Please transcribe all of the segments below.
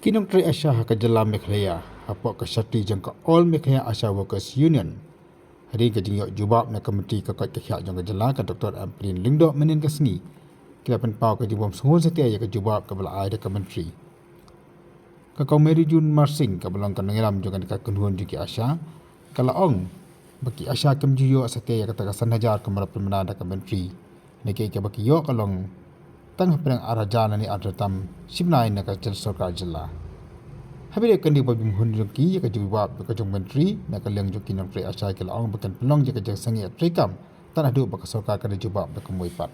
Kinong Tri Asha Hakajala Meghalaya Hapok Kasati Jangka All Meghalaya Asha Workers Union. Hari ke jingyok jubab na komiti kakak kekyak jangka jala ke Dr. Amprin Lingdok menin kesni. Kilapan pau ke jubam sungguh setia ya ke jubab ke bela air ke menteri. Kakau Mary Jun Marsing ke belong ke nengiram juga dekat kenuhun juki Asha. Kalau ong bagi Asha kem juyok setia ya ke tagasan hajar ke merap pemenada ke menteri. Neki ke bagi yok kalong tengah pedang arah jalan ni adratam sibnai nak jel sarkar jela. Habis akan dibagi mohon joki ya kejubab ke jong menteri nak liang joki nang pre asai ke laong bukan pelong je ke sangi trikam tanah duk bak sarkar ke jubab ke muipat.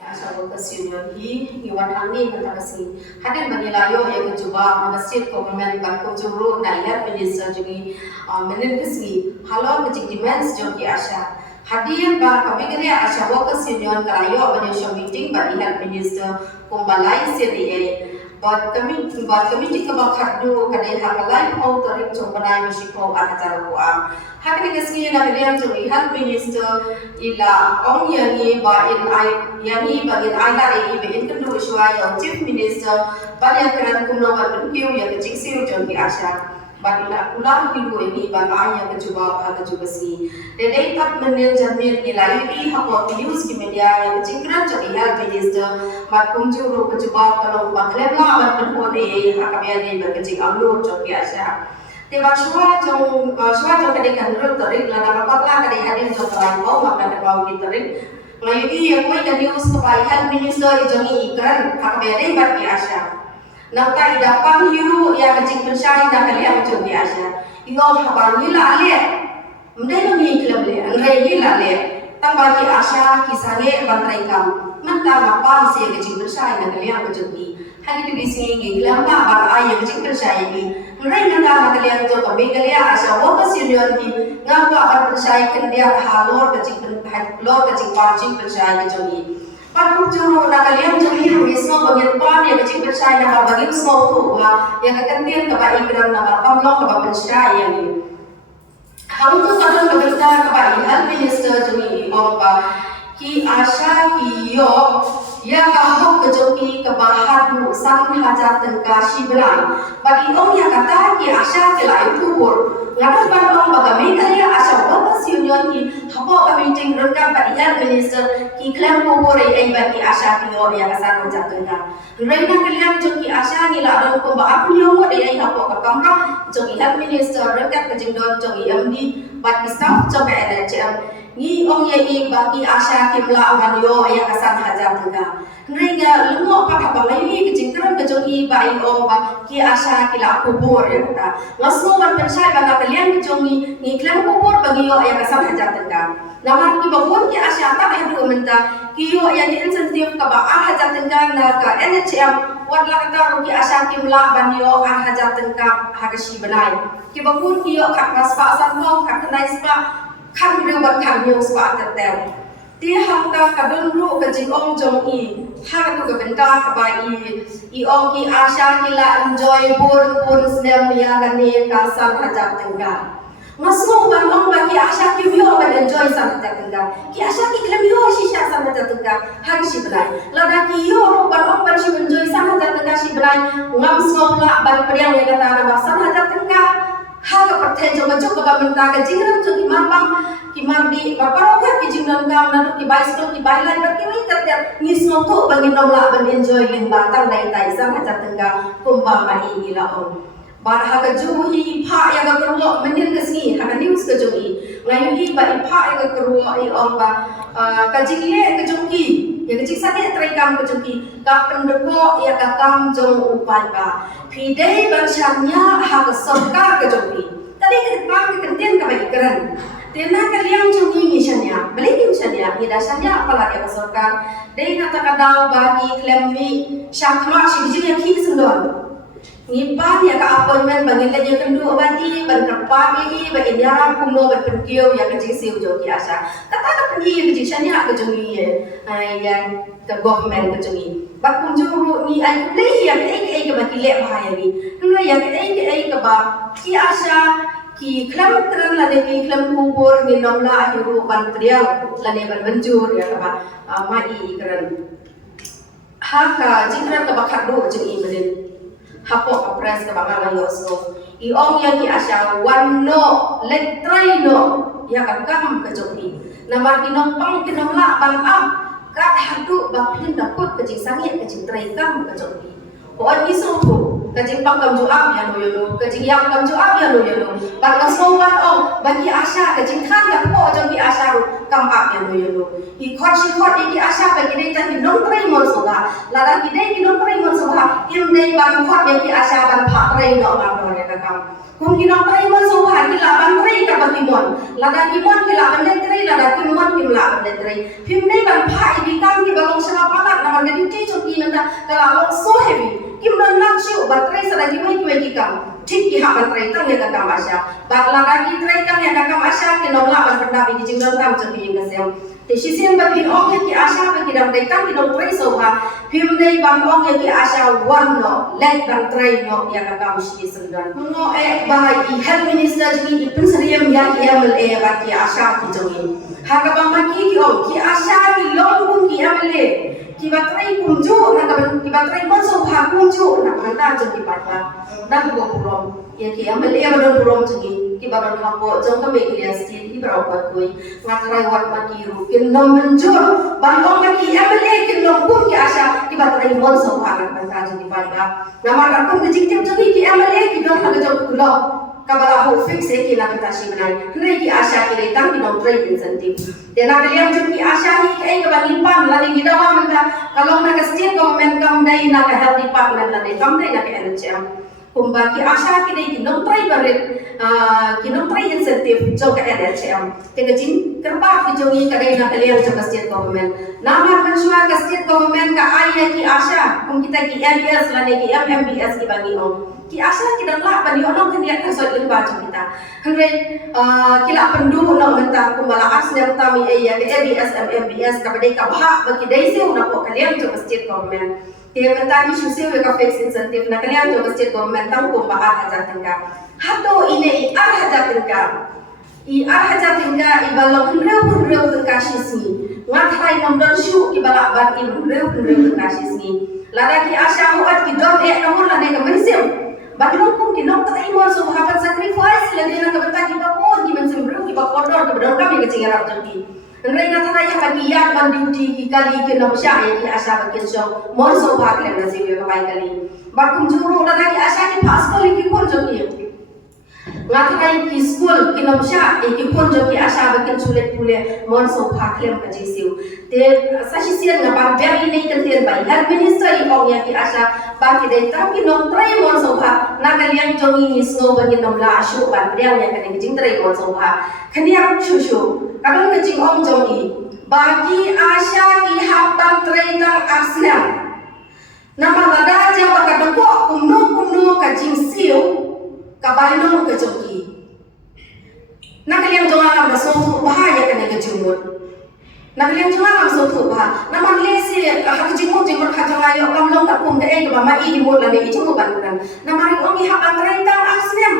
Asha Workers Union iwan hangi katasi hadir bagi layo ya kejubab masjid komen bangko juru na ya minister jogi menin kesni halo kejik demands joki Asha Hadirin ba kami kini Asha Workers Union kalayo organisation meeting ba health minister kumbalai CDA buat kami di kebakadu kadai hakalai mau tarik coba masiko acara kuam hakni kesini na kalian juri health minister ila ong yani ba in ai yani bagin ai dari begin kendu iswa yang chief minister ba yang keran kumno ba kiu ya kecik siu juri Asha Bagila ulang hidup ini bagai yang kecuba si. Dedai tak menil jamir nilai ini hapot news di media yang cingkran jadi health minister mat kunjuru kecuba kalau baklem lah mat penpon hakapnya ni berkecing alur jadi Asha. Tiba shua jong kadai kandur terik lada rapat lah kadai hadir jong kelai mau makna terbawa di terik. Lagi yang koi kan news kepada health minister ijongi ikran hakapnya ni bagi Asha. Nangka idapang hiru ya kecing pensai dah kalian macam biasa. Ingau habar wila le, mendai nami iklam le, angrai wila le. Tang bagi Asha kisahnya bantrai kam. Mentang apa sih kecing pensai dah kalian macam ni. Hari tu bising iklam ba bar ayah kecing pensai ni. Angrai nanda kalian tu kami kalian Asha Workers Union ni. Ngapa bar pensai kendia halor kecing pancing pensai macam ni. Pagkung juru na kalian juri mismo bagian pan yang kecil persai na bagi semua tu yang kekendian kepada ikram na pamlong kepada persai yang ini. Kamu tu kadang keberta kepada health minister juri apa ki Asha ki yo ya kamu kejoki kebahadu sang hajar tengkasi berai bagi om yang kata ki Asha kelai kubur ngakan pandong bagami kaya Asha Workers Union ki hapo meeting rekam pada health minister ki klaim kubur ai bagi Asha ki yo yang kasar hajar tengka reina kalian joki Asha ni la ron ko ba aku yo mo ai hapo ka kamra joki health minister rekam kejindon joki MD bagi staff coba NHM ni om ye bagi Asha kimla awan yo yang kasar hajar tengka Neringa lumok pakai balai ni kecingkran kejongi bai om ba ki Asha kila kubur ya kata. Ngasmo ban pensai bana kalian kejongi ni klan kubur bagi yo yang kasar hajar tengka. Namar ki babon ki Asha tak hadu menta ki yo yang insentif ka ba hajar tengka na ka NHM wat la kata ki Asha kimla ban yo hajar tengka hagashi banai. Ki babon ki yo ka paspa san mo ka kenai spa kan rewat kan yo spa tetel. Dia hangka kadang lu kecing om jong hang tu kebenta kebai ong ki Asha kila enjoy pun sedang dia kani kasar hajat tengah. Masuk ban ong bagi Asha ki view ban enjoy san hajat tengah. Ki Asha ki kila view shisha san hajat tengah. Hari si belai. Lada ki yo ban ong ban si enjoy san hajat tengah si belai. Ngam semua pula ban periang yang kata nama san hajat tengah. Haga pertanyaan jom ke bamenta ke jingran tu ki mardi baparo ka ki jingran ka nanu ki bicycle ki bailan ba ki tertiap ngismo tu bagi nomla ban enjoy lin batang dai tai sang hajar tengga kumba mani ila on bar haga juhi pha ya ga keruo menin kesni haga news ke juhi ngai ba pha ya ga keruo on ba ka jingle ke juki ya ke sane traikam ke juki ka pendeko ya ka kam jong upai ba pidai bansanya haga sarkar ke juki tadi ke depan ke kenten ka bagi keren Tena kalian jungi misalnya, beli misalnya, ni dasarnya apalagi apa sarkar. Dari kata kadang bagi klemi syakma sibijin yang kini sendon. Ni pan ya ka appointment bagi lagi kendu bagi berkepa ini bagi jarak kuno berpentiu ya kecil siu joki Asha. Kata ni yang kecil sana ke jungi yang ke government ke jungi. Bakun juru ni ai beli ya ke bagi lek bahaya ni. Kena ya ke ba ki Asha ki klam tran la de ki klam kubur ni nomla hiru ban priang la ne ban banjur ya ka mai keren haka jingran ka bakat do jeng imelin hapo ka press ka bangala yosno I ong yang ki asya wanno letrai no ya ka kam ka joki na mar kinong pang kinong la bang am ka hadu ba pin da kot ka jing sangit ka jing trai kam ka joki ko an isu tu ka jing pang kam ju am ya no yo ka jing yang kam ju am ya no yo ba ka so ban ong bagi asya ka jing khan ka ko joki asya kam am ya no yo I khot ki asya bagi dei tan kinong trai mon so ba la da ki dei kinong trai mon so ba im dei ban khot ya ki asya ban pha trai no ma no ya ka kam kung kinong trai mon so ba ki la ban trai ka ba kimon la da kimon ki la ban le trai la da kimon kim la ban le trai phim dei ban pha I bi kam ki ba long sa pa na ma ga ti cho ki na ka la long so heavy kim ban nak chu ba trai sa da ki mai ki kam ठीक की हाथ तrai तंग या काम आशा बात लगा की तrai तंग या काम आशा के नौला बन पड़ा भी जिंगल काम चली ये कसम ते शिशियन बा फिर ओंगे की आशा पे की दम तrai तंग की नौ तrai सोहा फिर नहीं बन ओंगे की आशा वन नो लेट बन तrai नो या काम शी संगन नो एक बाय हेल्थ मिनिस्टर जी प्रिंसिपल या की एमएलए बा की आशा की जोगी हाका बा की ओं की आशा की लोन बुन की एमएलए की battery kumju na ki battery mon so ha kumju na handa jeng ki patla na ko purom ya ki amale ya badon purom jengi ki badon hapo jeng ka mekilia sti ki berapa koi ngatrai wat ma ki ru kin nom menjur bandong ma ki amale kin nom kum ki asya ki battery mon so ha na handa jeng ki patla na ma ka kum jing tem jengi ki amale ki don ha jeng kulo kabala ho fix ki na kita shi banai hnai ki asya ki dei tang ki nom trai incentive de na kalian jeng ki asya hi kai ka bangin pan la ni dawa menta kalau nak state government kam dai nak health department la dai kam dai nak NHM kumba ki asya ki dai ki nom trai barit ki nom trai incentive jo ka NHM te ga jin kerba ki jo ni ka dai nak kalian jo state government nama mansua ka state government ka ai ki asya kum kita ki MBS la ne ki MMBS ki bagi on ki asya ki dan la bani onong kan dia kan so le ba jo kita hangre ki la pendu no menta kumbala asnya tami ya ke MBS MMBS ka dai ka bha bagi dai se una ko kalian jo state government te menta ni shu se ka fix incentive na kalian jo state government tang ko ba hajar tengka hato ine I ar hajar tengka I ar hajar tengka I balong reu tengka shisni ngathai nom don shu ki bala ban I reu tengka shisni lada ki asya huat ki don nomor la ne ka mesim Baglong kung kinong tayo mo so hapat sacrifice la din ang kabata ki bakon ki man simbro ki bakon dor ki badon kami ka singarap jati ngai nga tara ya bagi yan ban duty ki kali ki nom sya ki asya bakin so mon so bhag le na siwe ka bai kali bakum juro la ki asya ki pass kali ki kon jati nga tara ki school ki nom sya ki kon jati asya bakin sulet pule mon so bhag le ka jisiu te sashi sian nga ban very nei kan tian bai health minister I ong ya ki asya baki dai tam ki nom trai mon so ha na kalian jongi ni snow bagi nom la shu ban priang ya kan jing trai mon so ha khaniam shu kadang ke jing ong jongi bagi asya ki hapan trai tang aslam nama lada ja baka doko kumno ka jing siu ka bai no ka jongi na kalian jonga lam da so bahaya kan ke jingmut na kalian jonga lam so thu ba na man le si ha jingmut ka jonga yo kam long ka kum de ba ma I di mut la ne I chu ban kan na mari ong I hapan trai tang aslam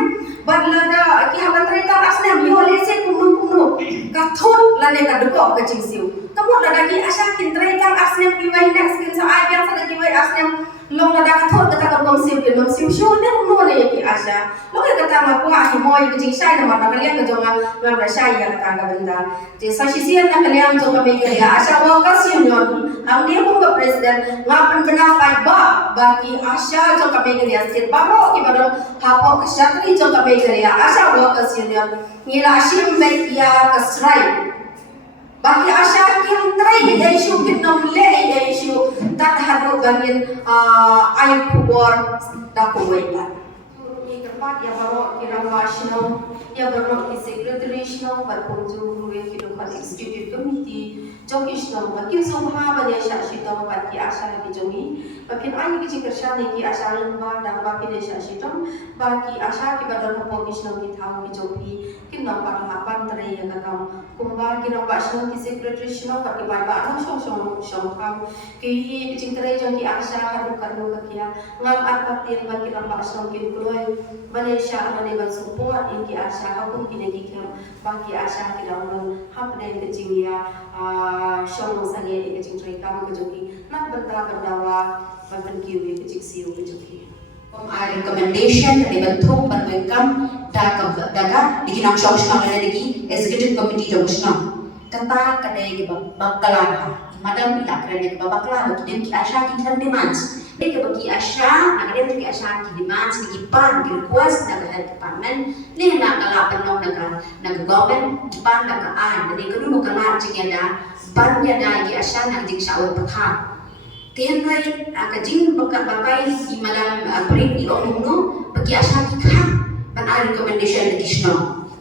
badlada ki hapan trai tang aslam yo le se kumno ka thot la ne ka doko ka jing siu kamut la da ki asya kin trai tang aslam ki wai next kin sa ai yang sa ki wai aslam long la da ka thot ka ta kom siu kin nom siu shu ne no ne ki asya long ka ta ma ko ha hi moi ki jing sai na ma kalian ka jonga ngam da sai ya ka ka benda je sa shi sian na kalian jonga me ke ya asya workers union ang ne ko ka president ngapan bena pai ba bagi asya jonga me ke ya state baro ki badon hapo ka syakri jonga me ke ya asya workers union ni la shim me ya ka strike bagi asya kim trai ya isu kin nom le ya isu tat hadu bangin ay kubor da ko wai ba ni kerpat ya baro kirang wasno ya baro ki secretary shno par kunju ruwe ki do khat executive committee jogi shno ba ki so ha ba ya sha shi to ba ki asya ki jogi ba kin ai ki jikar sha ne ki asya lamba da ba ki de sha shi to ba ki asya ki badon ko ki shno ki thau ki jogi kin nom pa ha pan trai ya ka kam kumba ki nom ba shno ki secretary shno ba ki ba ba no shong thau ki jing trai jong ki asya ha du kan no ka kia ngam at pa tien ba ki nom ba shno ki kuloi Malaysia mane ban support in ki asya ha kum ki ne ki kem ba ki asya ki dong ha de ke jiwa shong sange ke jing trai kam ke joki nak berdawa berbenkiu ke jing siu ke joki recommendation dari bentuk berwekam daga dikinang shong shong lagi executive committee jong shong kata kadai ke bakala madam ila kene ke bakala ki asha ki thandi mans ke bagi asha nak ki asha ki demands ki pan ki request na health department ni na kala penong na government pan na ka an ni ko no kala jingada ban ya da ki asha na jing shawar patha tiyan rai ka jing bakai ki madam bring di ono bagi asha ki kha ban a recommendation ki shno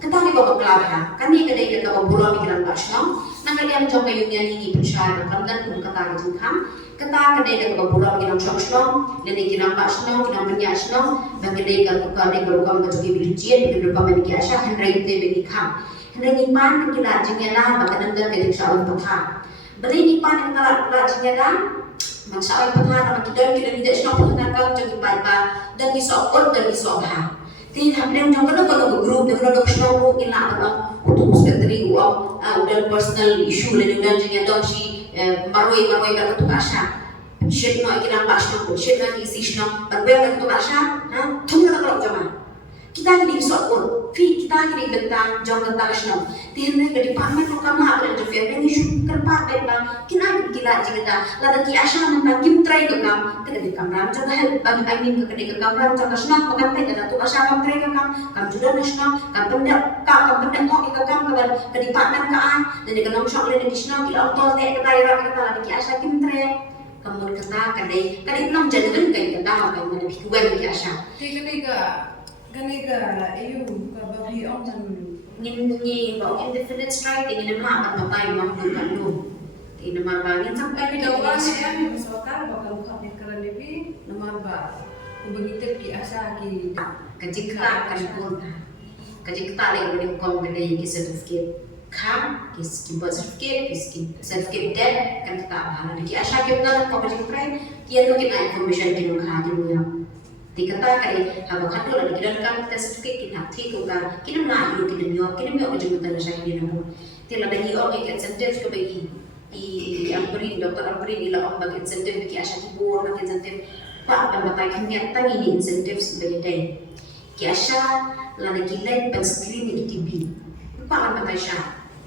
kata ni ko bakala kan ni kadai ka buro pikiran ba shno na kalian jong kayu ni persyaratan kan kata jing kham kata kadai ka babura kinang shong nene kinang pa shong kinang penya shong bagay ka kukade ka ukam ka jogi bilijien ka rupa maniki asya henry te begi kham henry ni pan kila jingela bakadang ka jing shawon patha bali ni pan kala jingela magsawon patha na makidon kila ni shong patha ka jogi ba dan ni sokot dan ni sokha tin hamdem jong ka no group de no shong ro ila ba untuk sekretari uang udah personal issue le udah jingela shi maroi ka tu asha shit no ikirang basno ko shit na isi shno barbe ka tu asha thumna ka jama kita ni sokor fi kita ni benta jong ka shno tihnne ka department ko kam ha to fe ni shu kan pa pe ba kina kila jigda la ki asha na kim try ka kam te ka kam ram jong hel ban I mean ka kam ram jong ka shno pakan te ka tu asha kam try ka kam juda na shno kam benda mo ka kam ka department ka an dan ka nom shok le ni shno ki auto te ka tai ra ka la ki asha kim try kamu kata kadai nam jadwal kai kata apa yang mana pikuan ki asha Gani ka ayu ka babi on tan ni ba indefinite strike ingin nama apa patay mo kan lo nama ba ngin sampai ni dawa siya ni masokar bakal kami karan lebi nama ba ubangite pi asa ki kajikta kan pun kajikta le ni kom gani ki certificate kam ki birth certificate ki certificate death kan kita bahala ki asha ki na ko kajikta ki ano ki na information ki no kha ki no dikata kali haba khato la dikiran kam certificate ki nathi ko ka kinam na yu kinam yo ko jumutan sa ni no tila dani o ke incentives ko bagi ampuri doktor ampuri ila om bagi incentive ki asha ki bor bagi incentive pa ban batay kanya tangi ni incentives bagi dai ki asha la nakilay pan screen ni TB pa ban batay siya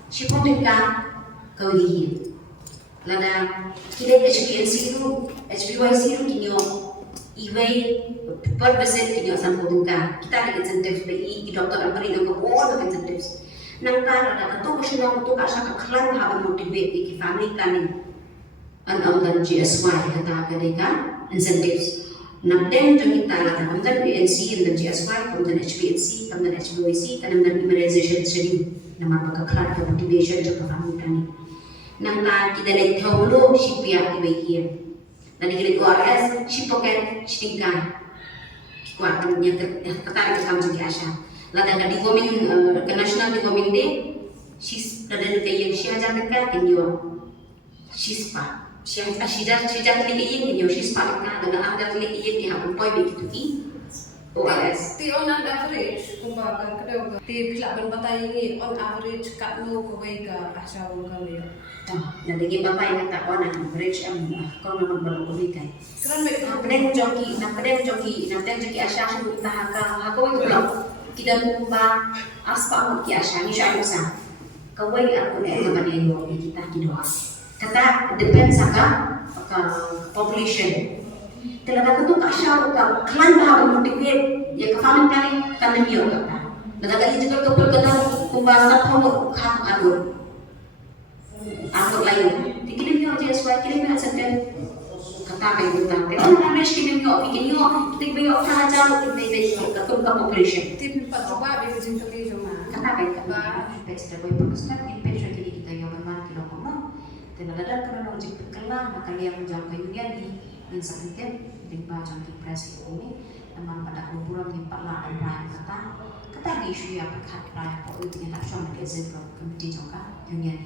si potin ka kawihi lada kilay HPNC ru HPYC ru kinyo iway per percent kinyo sampo ka kita ada incentives bagi doktor ampuri ko all the incentives nang kara da to ko shino to ka sa ka klan ha ban motivate ki family planning an dan GSY kata ka ka incentives nang den to kita la ta dan PNC and GSY from the HPNC from the HPYC kan dan immunization study nama ka klan ka motivation to ka family planning nang ta kita le thawlo shipya ki bagi dan kita ORS shipoket shtinga kuat nya kata ka kam asha lada ka digoming ka national digoming day she's lada ka yang siya jang ka kinyo she's pa siya jang ni yang kinyo she's pa ka lada ang ni yang ki hapon poi be kitu ki ORS ti on average kumba ka kada ti pila ban batay ni on average ka no ko way ka asa won ka le na lagi batay na ta on average am ko naman ba ko ni kay kran me kadang joki asya sa taha ka hako ko kita kumba aspa mo ki asya ni siya sa kawai ako na ito maniyo kita kidoa kata depends sa ka population talaga ko ka asya ka klan ba mo motivate ya ka family planning kanamiyo ka nagdali juga ka pul kada kumba sa mo ka ako layo tikilim yo JSY kilim yo sa kata kay buta pero na mesh kilim yo bikin yo tigbe yo ka jaw tigbe be ka tum ka population ti pa ba be jin ka le joma kata kay ba pesta boy pakistan in pesta kini kita yo man kilo kono tinalada ko no jip kala makaliya mo jam kayo ni in sa kitem di ba jam ki press ini naman pada kuburan ni pala ang kata di issue ya pakat raya po itu yang tak syam ke zin ko committee jongka yung yan